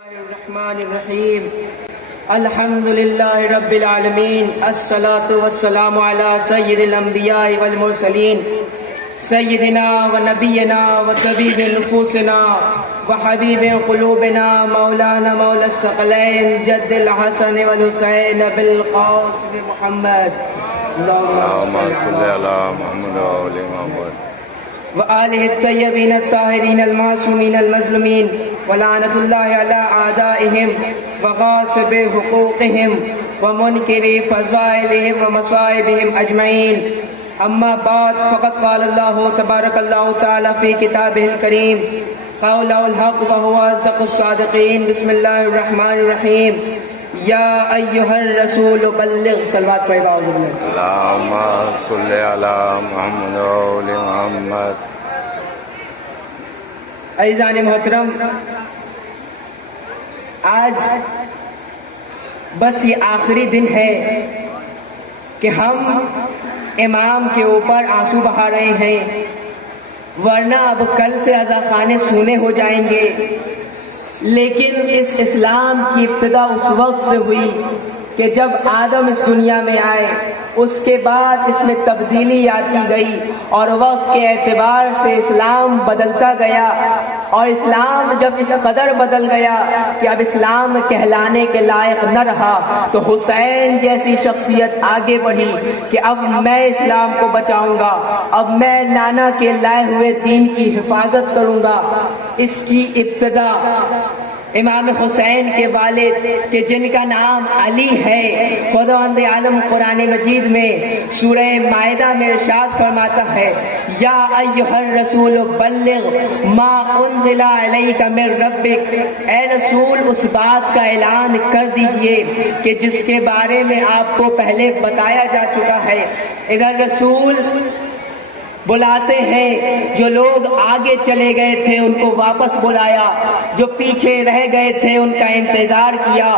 الرحمن الرحیم الحمد للہ رب العالمین الصلاة والسلام علی سید الانبیاء والمرسلین سیدنا و نبینا و طبیب نفوسنا و حبیب قلوبنا مولانا مولا الثقلین جد الحسن والحسین بالقاسم محمد اللهم صل على محمد وآل محمد وآلہ الطیبین الطاہرین المعصومین المظلومین ولعنت اللہ علی اعدائہم وغاصب حقوقہم ومنکر فضائلہم ومصائبہم اجمعین اما بعد فقد قال اللہ تبارک اللہ تعالی فی کتابہ الکریم قول الحق وهو اصدق الصادقین بسم اللہ الرحمن الرحیم یا ایہا الرسول بلغ صلوات پڑھیں اعوذ باللہ اللهم صل على محمد وآل محمد عزیزان محترم، آج بس یہ آخری دن ہے کہ ہم امام کے اوپر آنسو بہا رہے ہیں، ورنہ اب کل سے عزا خانے سونے ہو جائیں گے۔ لیکن اس اسلام کی ابتدا اس وقت سے ہوئی کہ جب آدم اس دنیا میں آئے، اس کے بعد اس میں تبدیلی آتی گئی اور وقت کے اعتبار سے اسلام بدلتا گیا، اور اسلام جب اس قدر بدل گیا کہ اب اسلام کہلانے کے لائق نہ رہا، تو حسین جیسی شخصیت آگے بڑھی کہ اب میں اسلام کو بچاؤں گا، اب میں نانا کے لائے ہوئے دین کی حفاظت کروں گا۔ اس کی ابتدا امام حسین کے والد کہ جن کا نام علی ہے، خداوند عالم قرآن مجید میں سورہ مائدہ میں ارشاد فرماتا ہے یا ایھا الرسول بلغ ما انزل الیک من ربک، اے رسول اس بات کا اعلان کر دیجئے کہ جس کے بارے میں آپ کو پہلے بتایا جا چکا ہے۔ ادھر رسول بلاتے ہیں، جو لوگ آگے چلے گئے تھے ان کو واپس بلایا، جو پیچھے رہ گئے تھے ان کا انتظار کیا،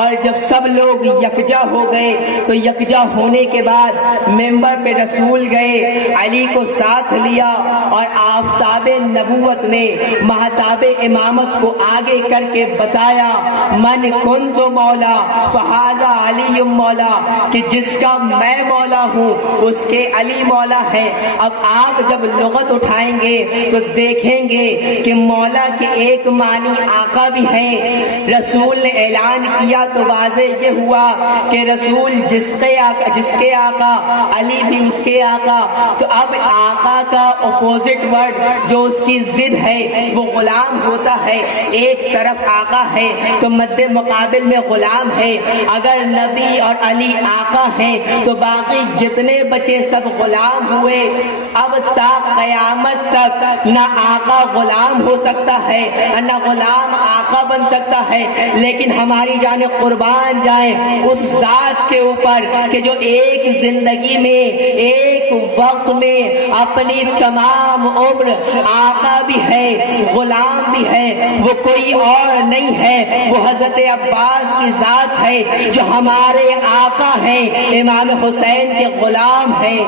اور جب سب لوگ یکجا ہو گئے تو یکجا ہونے کے بعد ممبر پہ رسول گئے، علی کو ساتھ لیا اور آفتاب نبوت نے مہتاب امامت کو آگے کر کے بتایا من کنت مولا فہذا علی مولا، کہ جس کا میں مولا ہوں اس کے علی مولا ہے۔ اب آپ جب لغت اٹھائیں گے تو دیکھیں گے کہ مولا کے ایک معنی آقا بھی ہے۔ رسول نے اعلان کیا تو واضح یہ ہوا کہ رسول جس کے آقا علی بھی اس کے آقا، تو اب آقا کا اپوزٹ ورڈ جو اس کی ضد ہے وہ غلام ہوتا ہے۔ ایک طرف آقا ہے تو مد مقابل میں غلام ہے۔ اگر نبی اور علی آقا ہیں تو باقی جتنے بچے سب غلام ہوئے۔ اب تا قیامت تک نہ آقا غلام ہو سکتا ہے نہ غلام آقا بن سکتا ہے، لیکن ہماری جان قربان جائیں اس ذات کے اوپر کہ جو ایک زندگی میں ایک وقت میں اپنی تمام عمر آقا بھی ہے غلام بھی ہے، وہ کوئی اور نہیں ہے، وہ حضرت عباس کی ذات ہے جو ہمارے آقا ہیں، امام حسین کے غلام ہیں۔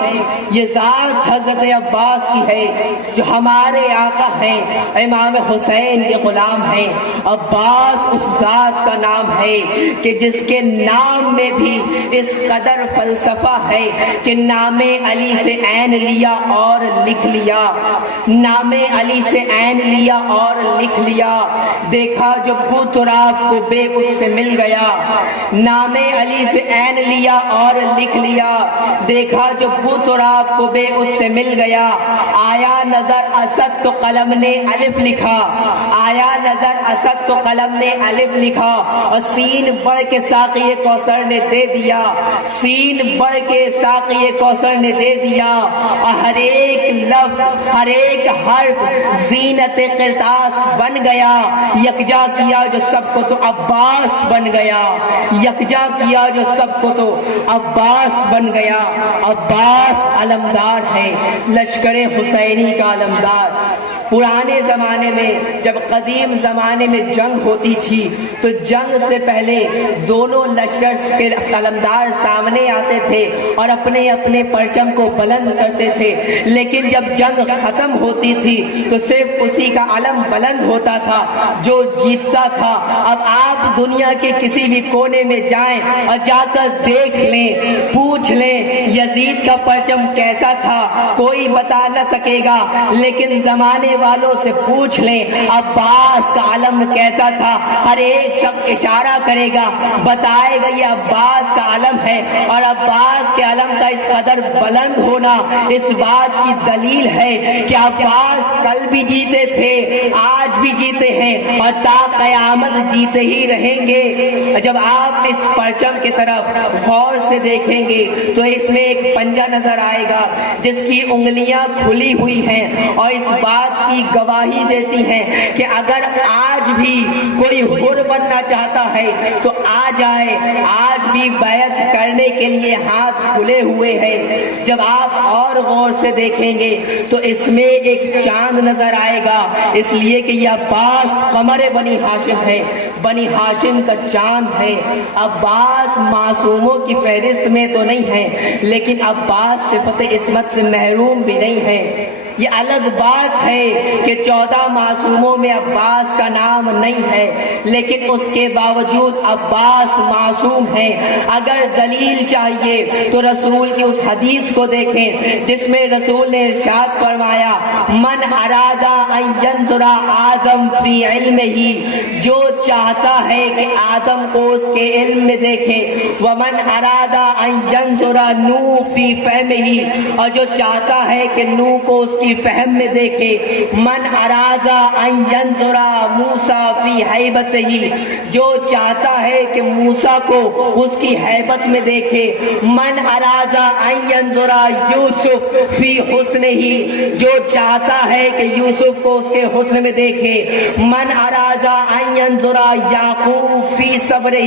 یہ ذات حضرت عباس کی ہے جو ہمارے آقا ہیں، امام حسین کے غلام ہیں۔ عباس اس ذات کا نام ہے کہ جس کے نام میں بھی اس قدر فلسفہ ہے کہ نام علی سے عین لیا اور لکھ لیا، نام علی سے عین لیا اور لکھ لیا۔ دیکھا جو بو تراب کو بے اس سے مل گیا، نام علی سے عین لیا اور لکھ لیا۔ دیکھا جو بو تراب کو بے اس سے مل گیا، آیا نظر اسد تو قلم نے الف لکھا، آیا نظر اسد تو قلم نے الف لکھا، اور سین بڑھ کے ساقی کوثر نے دے دیا، سین بڑھ کے ساقی کوثر نے دے دیا، اور ہر ایک لفظ ہر ایک حرف زینت قرطاس بن گیا۔ یکجا کیا جو سب کو تو عباس بن گیا، یکجا کیا جو سب کو تو عباس بن گیا۔ عباس علمدار ہے، لشکر حسینی کا علمدار۔ پرانے زمانے میں جب قدیم زمانے میں جنگ ہوتی تھی تو جنگ سے پہلے دونوں لشکر کے علمدار سامنے آتے تھے اور اپنے اپنے پرچم کو بلند کرتے تھے، لیکن جب جنگ ختم ہوتی تھی تو صرف اسی کا علم بلند ہوتا تھا جو جیتتا تھا۔ اب آپ دنیا کے کسی بھی کونے میں جائیں اور جا کر دیکھ لیں، پوچھ لیں یزید کا پرچم کیسا تھا، کوئی بتا نہ سکے گا، لیکن زمانے والوں سے پوچھ لیں عباس کا علم کیسا تھا، ہر ایک شخص اشارہ کرے گا، بتائے گا یہ عباس کا علم ہے۔ اور عباس کے علم کا اس قدر بلند ہونا اس بات کی دلیل ہے کہ عباس کل بھی جیتے تھے، آج بھی جیتے ہیں اور تا قیامت جیتے ہی رہیں گے۔ جب آپ اس پرچم کی طرف غور سے دیکھیں گے تو اس میں ایک پنجہ نظر آئے گا جس کی انگلیاں کھلی ہوئی ہیں اور اس بات کی گواہی دیتی ہیں کہ اگر آج بھی کوئی حر بننا چاہتا ہے تو آ جائے، آج بھی بیعت کرنے کے لیے ہاتھ کھلے ہوئے ہیں۔ جب آپ اور غور سے دیکھیں گے تو اس میں ایک چاند نظر آئے گا، اس لیے کہ یہ عباس قمر بنی ہاشم ہے، بنی ہاشم کا چاند ہے۔ عباس معصوموں کی فہرست میں تو نہیں ہے، لیکن عباس صفت عصمت سے محروم بھی نہیں ہے۔ یہ الگ بات ہے کہ 14 معصوموں میں عباس کا نام نہیں ہے، لیکن اس کے باوجود عباس معصوم ہے۔ اگر دلیل چاہیے تو رسول کی اس حدیث کو دیکھیں جس میں رسول نے ارشاد فرمایا من ارادہ ان ینظر آدم فی علمہ، جو چاہتا ہے کہ آدم کو اس کے علم میں دیکھے، ومن ارادہ ان ینظر نوح فی فہمہ، اور جو چاہتا ہے کہ نوح کو اس کی فہم میں دیکھے، من ارادہ ان ینظر موسیٰ فی ہیبتہ، جو چاہتا ہے کہ موسیٰ کو اس کی ہیبت میں دیکھے، من ارادہ ان ینظر یوسف فی حسنہ، جو چاہتا ہے کہ یوسف کو اس کے حسن میں دیکھے، من ارادہ ان ینظر یعقوب فی صبرہ،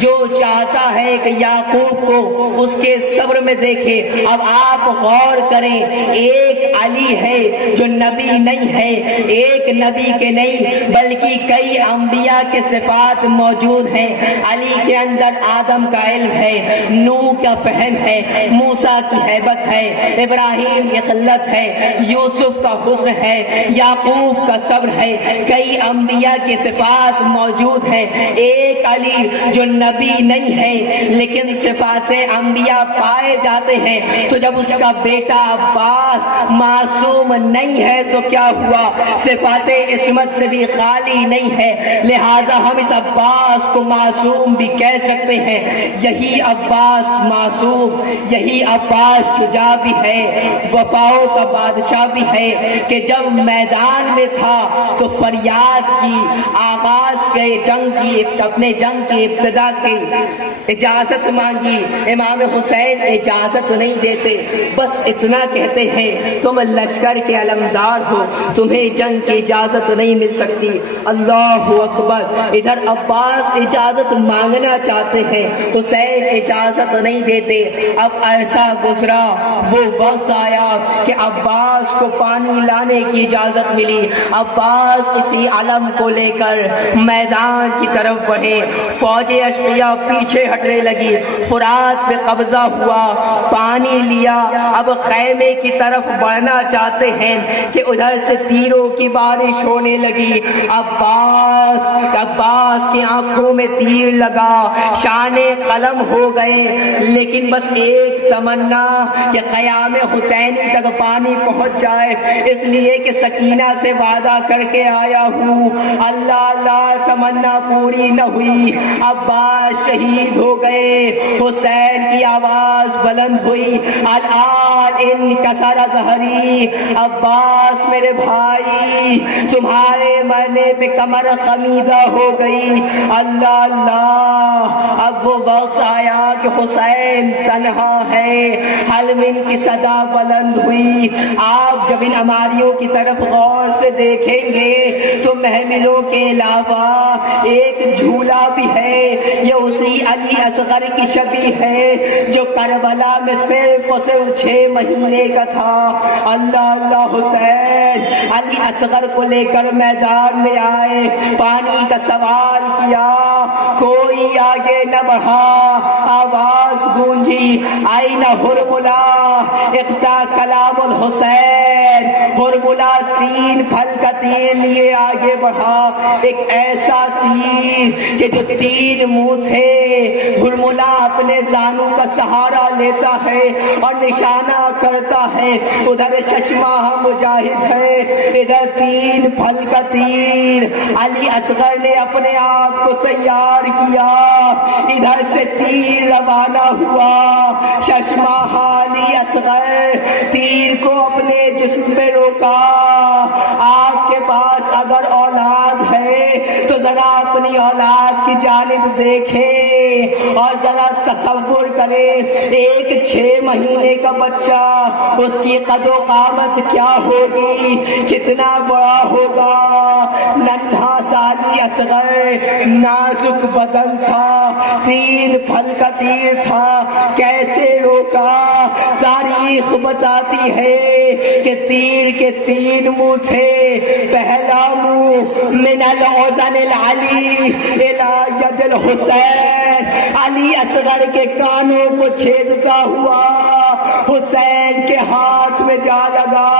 جو چاہتا ہے کہ یعقوب کو اس کے صبر میں دیکھے۔ اب آپ غور کریں، ایک علی ہے جو نبی نہیں ہے، ایک نبی کے نہیں بلکہ کئی انبیاء کے صفات موجود ہیں۔ علی کے اندر آدم کا علم ہے، نوح کا فہم ہے، موسیٰ کی ہیبت ہے، ابراہیم کی خلت ہے، یوسف کا حسن ہے، یعقوب کا صبر ہے، کئی انبیاء کے صفات موجود ہیں۔ ایک علی جو نبی نہیں ہے لیکن صفات انبیاء پائے جاتے ہیں، تو جب اس کا بیٹا عباس معصوم نہیں ہے تو کیا ہوا، صفات عصمت سے بھی خالی نہیں ہے، لہٰذا ہم اس عباس کو معصوم بھی کہہ سکتے ہیں۔ یہی عباس معصوم، یہی عباس شجاع بھی ہے، وفاؤں کا بادشاہ بھی ہے کہ جب میدان میں تھا تو فریاد کی، آغاز کے جنگ کی، اپنے جنگ کی ابتدا کی، اجازت مانگی، امام حسین اجازت نہیں دیتے، بس اتنا کہتے ہیں تم لشکر کے علمدار ہو، تمہیں جنگ کی اجازت نہیں مل سکتی۔ اللہ اکبر، ادھر عباس اجازت مانگنا چاہتے ہیں، حسین اجازت نہیں دیتے۔ اب عرصہ گزرا، وہ وقت آیا کہ عباس کو پانی لانے کی اجازت ملی۔ عباس اسی علم کو لے کر میدان کی طرف بڑھے، فوج اشقیاء پیچھے ہٹنے لگی، فرات پہ قبضہ ہوا، پانی لیا، اب خیمے کی طرف بڑھنا چاہتے ہیں کہ ادھر سے تیروں کی بارش ہونے لگی۔ عباس کی آنکھوں میں تیر لگا، شانے قلم ہو گئے، لیکن بس ایک تمنا کہ خیام حسینی تک پانی پہنچ جائے، اس لیے کہ سکینہ سے وعدہ کر کے آیا ہوں۔ اللہ اللہ، تمنا پوری نہ ہوئی، عباس شہید ہو گئے۔ حسین کی آواز بلند ہوئی، الآن انکسر ظہری، عباس میرے بھائی تمہارے مرنے پہ کمر خمیدہ ہو گئی۔ اللہ اللہ، اب وہ وقت آیا کہ حسین تنہا ہے، حلمن کی صدا بلند ہوئی۔ آپ جب ان عماریوں کی طرف غور سے دیکھیں گے تو محملوں کے علاوہ ایک جھولا بھی ہے، یہ اسی علی اصغر کی شبیہ ہے جو کربلا میں صرف اور صرف 6 مہینے کا تھا۔ اللہ اللہ اللہ حسین علی اصغر کو لے کر میدان میں آئے، پانی کا سوال کیا، کوئی آگے نہ بڑھا، آواز گونجی آئین ہرملا اقتا کلام الحسین، ہرملا تین پھل کا تیر لیے آگے بڑھا، ایک ایسا تیر کہ جو تین منہ تھے، ہرملا اپنے زانوں کا سہارا لیتا ہے اور نشانہ کرتا ہے، ادھر ششماہ مجاہد ہے، ادھر تین پھل کا تیر، علی اصغر نے اپنے آپ کو تیار کیا، ادھر سے تیر روانہ ہوا، ششماہ علی اصغر تیر کو اپنے جسم پہ روکا، آپ کے پاس اگر اولاد ہے تو ذرا اپنی اولاد کی جانب دیکھیں اور ذرا تصور کریں، ایک 6 مہینے کا بچہ، اس کی قد و قامت کیا ہوگی، کتنا بڑا ہوگا، ننھا سا علی اصغر، نازک بدن تھا، تین پھل کا تیر تھا، کیسے روکا؟ تاریخ بتاتی ہے کہ تیر کے 3 منہ تھے، پہلا منہ من الاذن العلی الی ید الحسین، علی اصغر کے کانوں کو چھیدتا ہوا حسین کے ہاتھ میں جا لگا،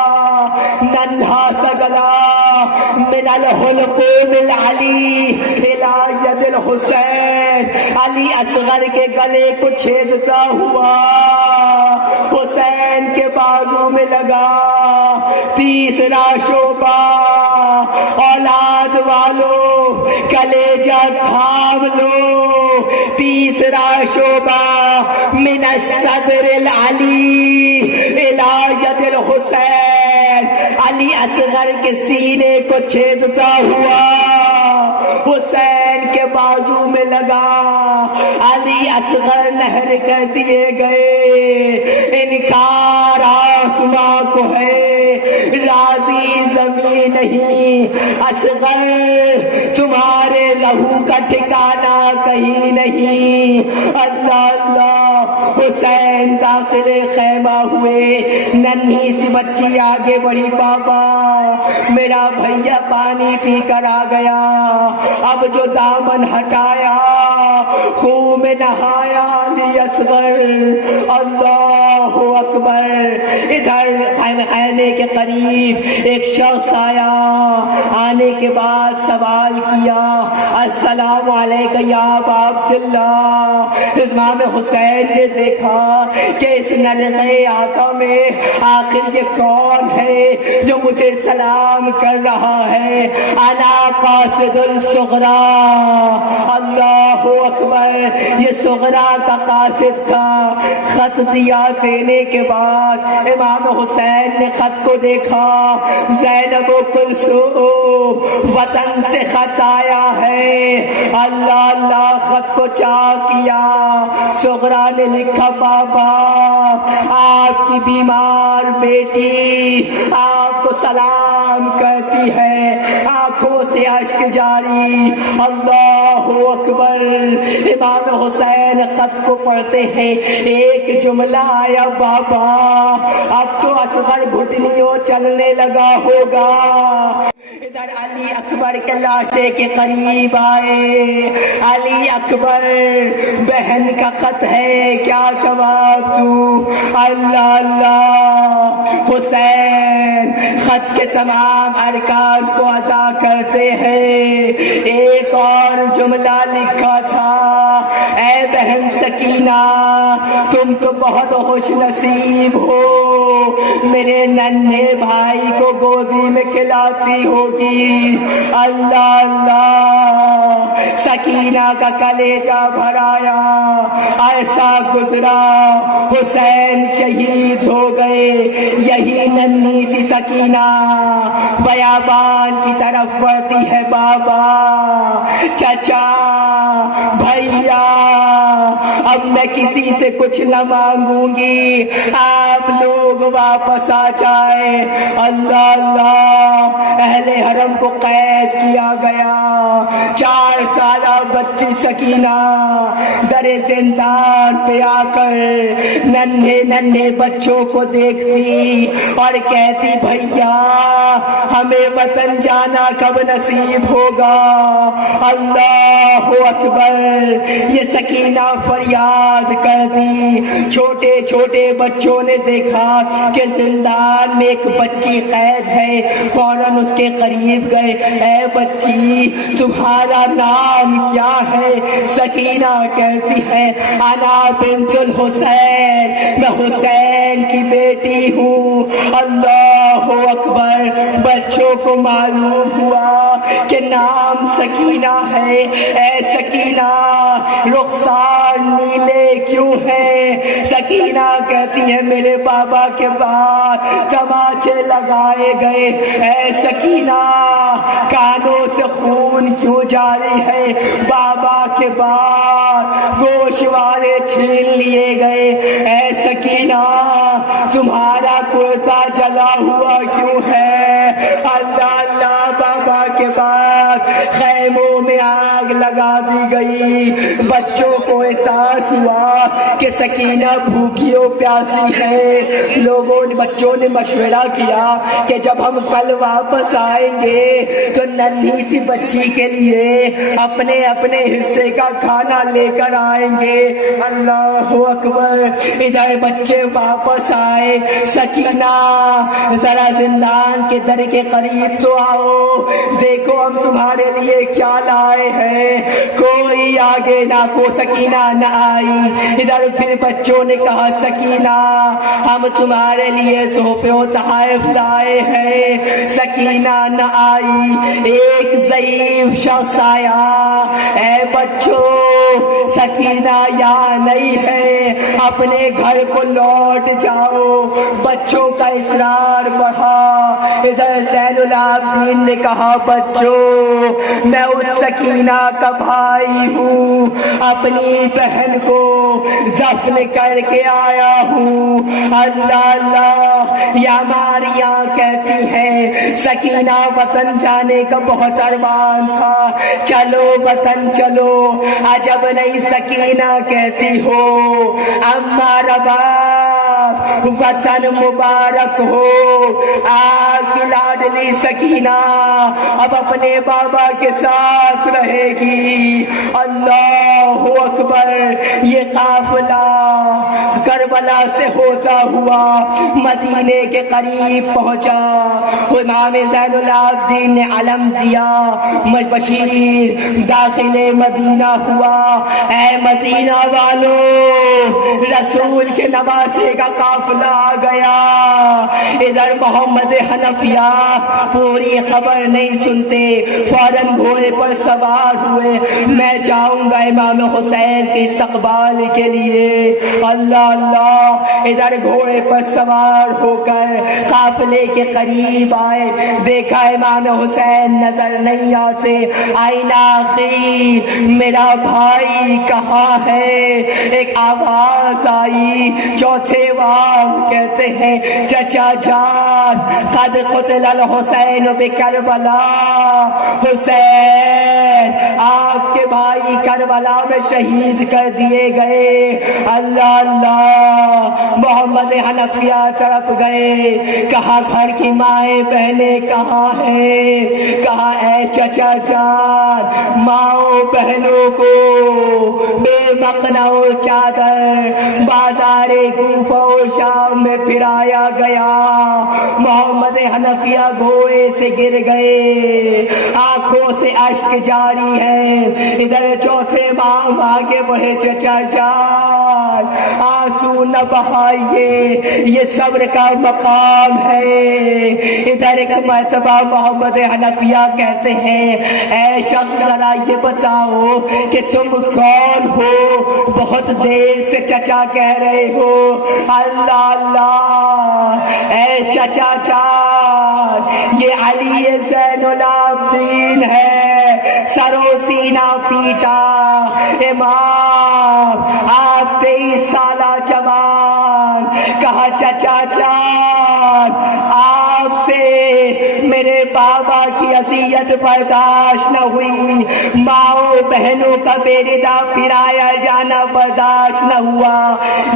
ننھا سا گلا، من الحلقوم العلی الی ید الحسین، علی اصغر کے گلے کو چھیدتا ہوا حسین کے بازو میں لگا، تیسرا شعبہ، اولاد والو کلیجہ تھام لو، تیسرا شعبہ، من الصدر العلی الی ید الحسین، علی اصغر کے سینے کو چھیدتا ہوا حسین کے بازو میں لگا، علی اصغر نہر کر دیے گئے، انکار آسماں کو ہے، راضی زمین نہیں، اصغر تمہارے لہو کا ٹھکانہ کہیں نہیں، اللہ اللہ، حسین داخل خیمہ ہوئے، ننھی سی بچی آگے بڑھی، بابا میرا بھیا پانی پی کر آ گیا، اب جو دامن ہٹایا خون میں نہایا علی اصغر، اللہ اکبر، ادھر خیمے کے قریب ایک شخص آیا، آنے کے بعد سوال کیا، السلام علیکم یا ابا عبداللہ، امام حسین نے دیکھا کہ اس نلغے آنکھوں میں آخر یہ کون ہے جو مجھے سلام کر رہا ہے، انا قاصد الصغرا، اللہ اکبر، یہ صغرا کا قاصد تھا، خط دیا، دینے کے بعد امام حسین نے خط کو دیکھا، زینب و کلثوم وطن سے خط آیا ہے، اللہ اللہ، خط کو چاک کیا، صغرا نے لکھا، بابا آپ کی بیمار بیٹی آپ کو سلام کرتی ہے، آنکھوں سے اشک جاری، اللہ اکبر، امام حسین خط کو پڑھتے ہیں، ایک جملہ آیا، بابا اب تو اصغر گھٹنیوں چلنے لگا ہوگا، ادھر علی اکبر کے لاشے کے قریب آئے، علی اکبر بہن کا خط ہے، کیا جواب دوں، اللہ اللہ، حسین خط کے تمام ارکان کو ادا کرتے ہیں، ایک اور جملہ لکھا تھا، اے بہن سکینہ تم تو بہت خوش نصیب ہو، میرے ننھے بھائی کو گودی میں کھلاتی ہوگی، اللہ اللہ، سکینہ کا کلیجہ بھرایا، ایسا گزرا، حسین شہید ہو گئے، یہی ننھی سی سکینہ بیابان کی طرف بڑھتی ہے، بابا چچا بھیا اب میں کسی سے کچھ نہ مانگوں گی، آپ لوگ واپس آ جائیں۔ اللہ اللہ، اہل حرم کو قید کیا گیا۔ 4 سالہ بچی سکینہ در زندان پہ آ کر ننھے ننھے بچوں کو دیکھتی اور کہتی بھیا ہمیں وطن جانا کب نصیب ہوگا؟ اللہ اکبر، یہ سکینہ فریاد کرتی۔ چھوٹے چھوٹے بچوں نے دیکھا کہ زندان میں ایک بچی قید ہے، فوراً اس کے قریب گئے۔ اے بچی تمہارا نام کیا ہے؟ سکینہ کہتی ہے انا بنت الحسین، میں حسین کی بیٹی ہوں۔ اللہ اکبر، بچوں کو معلوم ہوا کہ نام سکینہ ہے۔ اے سکینہ رخسار نیلے کیوں ہے؟ سکینہ کہتی ہے میرے بابا کے بعد تماچے لگائے گئے۔ اے سکینہ کانوں سے خون کیوں جاری ہے؟ بابا کے بعد گوشوارے چھین لیے گئے۔ اے سکینہ تمہارا کرتا جلا ہوا کیوں ہے؟ اللہ اللہ، بابا کے بعد خیموں میں آگ لگا دی گئی۔ بچوں کو احساس ہوا کہ سکینہ بھوکی و پیاسی ہے۔ لوگوں نے، بچوں نے مشورہ کیا کہ جب ہم کل واپس آئیں گے تو ننھی سی بچی کے لیے اپنے اپنے حصے کا کھانا لے کر آئیں گے۔ اللہ اکبر، ادھر بچے واپس آئے۔ سکینہ ذرا زندان کے در کے قریب تو آؤ، دیکھو ہم تمہارے لیے کیا لائے ہیں۔ کوئی آگے نہ کو سکینہ نہ آئی۔ ادھر پھر بچوں نے کہا سکینہ ہم تمہارے لیے تحفے و تحائف لائے ہیں۔ سکینہ نہ آئی۔ ایک ضعیف شخص آیا، اے بچوں سکینہ یہاں نہیں ہے، اپنے گھر کو لوٹ جاؤ۔ بچوں کا اصرار بڑھا۔ ادھر زین العابدین نے کہا بچوں میں اس سکینہ کا بھائی ہوں، اپنی بہن کو دفن کر کے آیا ہوں۔ اللہ اللہ، یا ماریا کہتی ہے سکینہ وطن جانے کا بہت ارمان تھا، چلو وطن چلو۔ عجب نہیں سکینہ کہتی ہو اما رباب وطن مبارک ہو۔ آج کی لاڈلی سکینہ اب اپنے بابا کے ساتھ رہے گی۔ اللہ اکبر، یہ قافلہ کربلا سے ہوتا ہوا مدینے کے قریب پہنچا۔ امام زین العابدین نے علم دیا، بشیر داخل مدینہ ہوا۔ اے مدینہ والو، رسول کے نواسے کا قافلہ آ گیا۔ ادھر محمد حنفیہ پوری خبر نہیں سنتے، فوراً گھوڑے پر سوار ہوئے۔ میں جاؤں گا امام حسین کے استقبال کے لیے۔ اللہ اللہ، ادھر گھوڑے پر سوار ہو کر قافلے کے قریب آئے، دیکھا امام حسین نظر نہیں آتے۔ آئینہ آخری میرا بھائی کہاں ہے؟ ایک آواز آئی، چوتھے وام کہتے ہیں چچا جان قد قتل الحسین بکربلا، حسین آپ کے بھائی کربلا میں شہید کر دیے گئے۔ اللہ اللہ، محمد حنفیہ طرف گئے، کہا گھر کی مائیں بہنیں کہاں ہیں؟ کہا اے چچا جان ماؤں بہنوں کو بے مقنع و چادر بازار کوفہ و شام میں پھرایا گیا۔ محمد حنفیہ گھوڑے سے گر گئے، آنکھوں سے اشک جاری ہے۔ ادھر چوتھے مام آگے بڑھے، چچا جان آنسو نہ بہائیے، یہ صبر کا مقام ہے۔ ادھر ایک مرتبہ محمد حنفیہ کہتے ہیں اے شخص ذرا یہ بتاؤ کہ تم کون ہو؟ بہت دیر سے چچا کہہ رہے ہو۔ اللہ اللہ، اے چچا جان یہ علی زین العابدین ہے، سرو سینہ پیٹا. امام آپ 23 سالہ جوان. کہا چچا جان آپ سے میرے بابا کی اذیت برداشت نہ ہوئی, ماؤں بہنوں کا بیردہ پھرایا جانا برداشت نہ ہوا.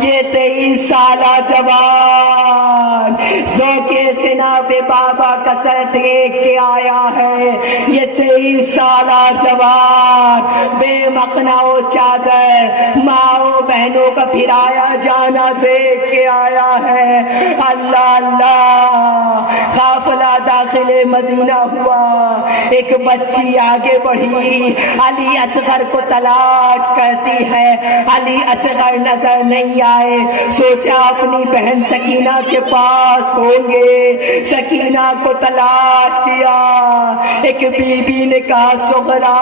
یہ 23 سالہ جوان دھوکے سے ناب بابا کا سر دیکھ کے آیا ہے. یہ 23 سالہ جوان بے مقنا و چادر ماؤں بہنوں کا پھرایا جانا دیکھ کے آیا ہے. اللہ اللہ. قافلہ داخل مدینہ ہوا. ایک بچی آگے بڑھی, علی اصغر کو تلاش کرتی ہے. علی اصغر نظر نہیں آئے. سوچا اپنی بہن سکینہ کے پاس ہوں گے. سکینہ کو تلاش کیا. ایک بی بی نے کہا سغرا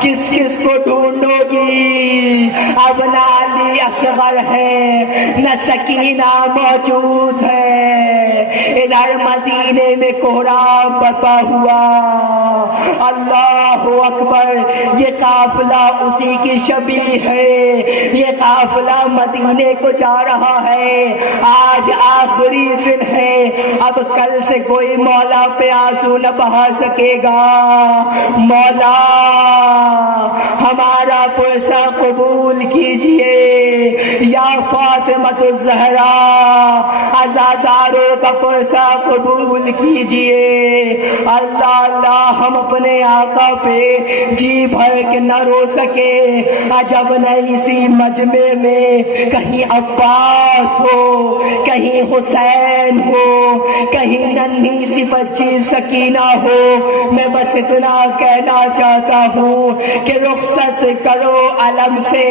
کس کس کو ڈھونڈو گی, اب نہ علی اصغر ہے نہ سکینہ موجود ہے. ادھر مدینے میں کوہرام برپا ہوا. اللہ اکبر. یہ قافلہ اسی کی شبیہ ہے. یہ قافلہ مدینے کو جا رہا ہے. آج آخری دن ہے. اب کل سے کوئی مولا پہ آنسو نہ بہا سکے گا. مولا ہمارا پرسہ قبول کیجئے. یا فاطمۃ الزہرا عزاداروں کا پرسہ قبول کیجئے. اللہ اللہ. ہم اپنے آقا پہ جی بھر کے نہ رو سکے. عجب نہیں اسی مجمع میں کہیں عباس ہو, کہیں حسین ہو, کہیں ننھی سی بچی سکینہ ہو. میں بس اتنا کہنا چاہتا ہوں کہ رخصت کرو علم سے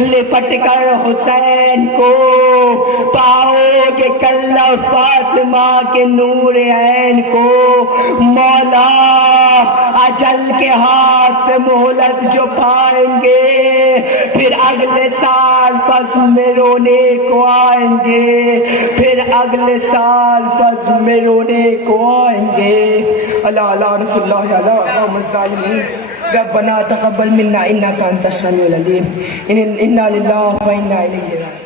لپٹ کر حسین کو. پاؤ گے کل فاطمہ کے نور عین کو. مولا اجل کے ہاتھ سے مہلت جو پائیں گے پھر اگلے سال بس میں رونے کو آئیں گے. پھر اگلے سال بس میں رونے کو آئیں گے. اللہ لعنت اللہ علی القوم الظالمین. ربنا تقبل منا انک انت السمیع العلیم. انا للہ و انا الیہ راجعون.